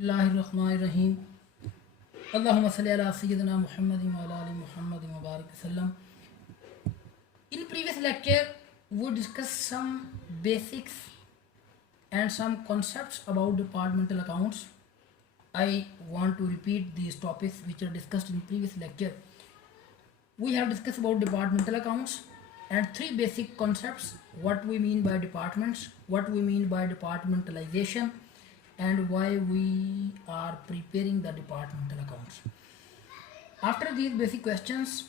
Bismillahirrahmanirrahim. Allahumma salli ala Sayyidina Muhammadin wa ala ali Muhammadin wa barik wasallam. In previous lecture, we discussed some basics and some concepts about departmental accounts. I want to repeat these topics which are discussed in previous lecture. We have discussed about departmental accounts and three basic concepts: what we mean by departments, what we mean by departmentalization, and why we are preparing the departmental accounts. After these basic questions,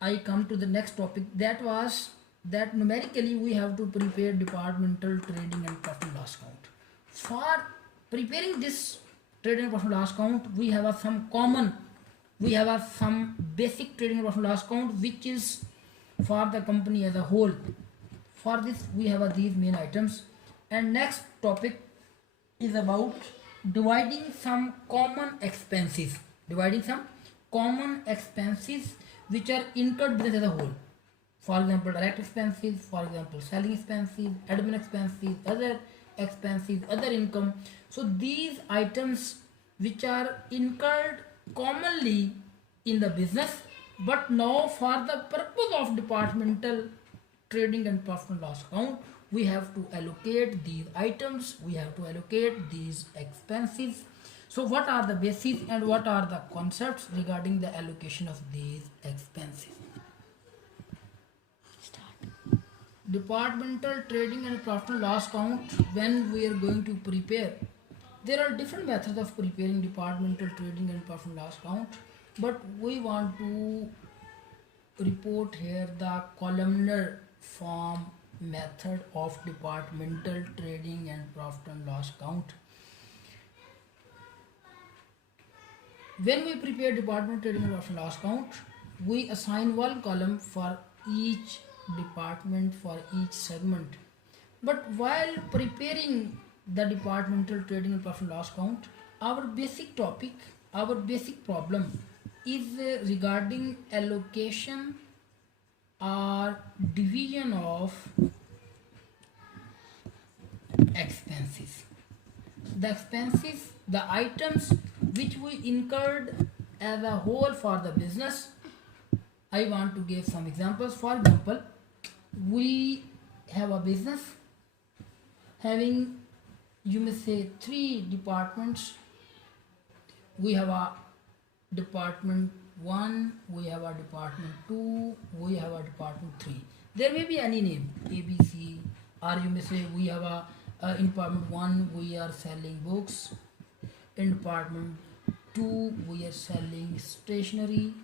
I come to the next topic, that was that numerically we have to prepare departmental trading and profit and loss account. For preparing this trading and profit and loss account, we have some basic trading and profit and loss account which is for the company as a whole. For this we have these main items. And next topic is about dividing some common expenses which are incurred business as a whole. For example, direct expenses, for example, selling expenses, admin expenses, other expenses, other income. So these items which are incurred commonly in the business, but now for the purpose of departmental trading and profit and loss account, we have to allocate these items, we have to allocate these expenses. So what are the bases and what are the concepts regarding the allocation of these expenses? Departmental trading and profit and loss account, when we are going to prepare, there are different methods of preparing departmental trading and profit and loss account, but we want to report here the columnar form method of departmental trading and profit and loss account. When we prepare departmental trading and profit and loss account, we assign one column for each department, for each segment. But while preparing the departmental trading and profit and loss account, our basic topic, our basic problem is regarding allocation or division of expenses. The expenses, the items which we incurred as a whole for the business. I want to give some examples. For example, we have a business having, you may say, three departments. We have a department 1, we have a department 2, we have a department 3. There may be any name, ABC, or you may say we have in department 1 we are selling books, in department 2 we are selling stationery,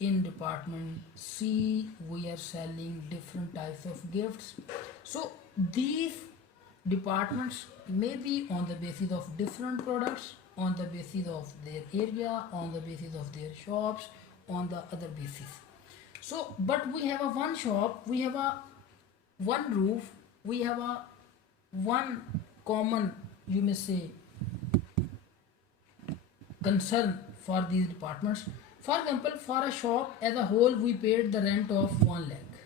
in department C we are selling different types of gifts. So these departments may be on the basis of different products, on the basis of their area, on the basis of their shops, on the other basis. So but we have a one shop, we have a one roof, we have a one common, you may say, concern for these departments. For example, for a shop as a whole, we paid the rent of 1 lakh,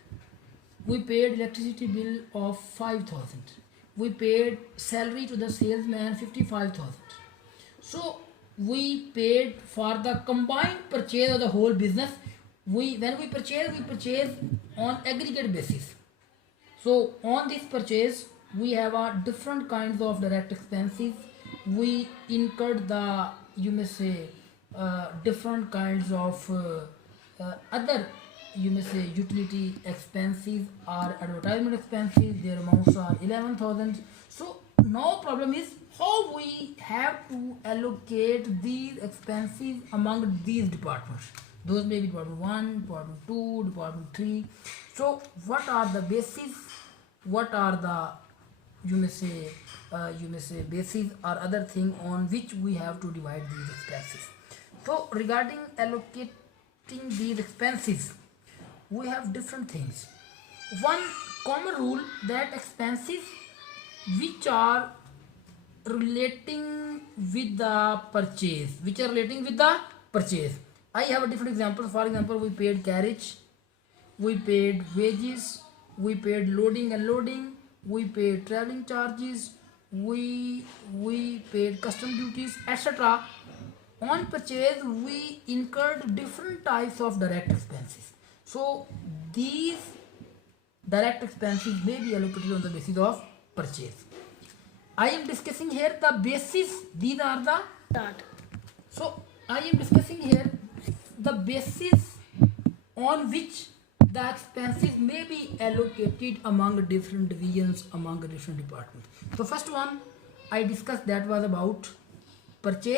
we paid electricity bill of 5,000, we paid salary to the salesman 55,000. So we paid for the combined purchase of the whole business. When we purchase on aggregate basis. So on this purchase we have different kinds of direct expenses. We incurred the, you may say, different kinds of other, you may say, utility expenses or advertisement expenses. Their amounts are 11,000. So no problem is how we have to allocate these expenses among these departments. Those may be department 1, department 2, department 3. So what are the bases, what are the, you may say bases or other thing on which we have to divide these expenses. So regarding allocating these expenses, we have different things. One common rule, that expenses which are relating with the purchase, I have a different example. For example, we paid carriage, we paid wages, we paid loading and unloading, we paid traveling charges, we paid custom duties, etc. On purchase, we incurred different types of direct expenses. So these direct expenses may be allocated on the basis of purchase. I am discussing here the basis. These are the Start. so I am discussing here the basis on which the expenses may be allocated among different divisions, among different departments. So first one I discussed, that was about purchase.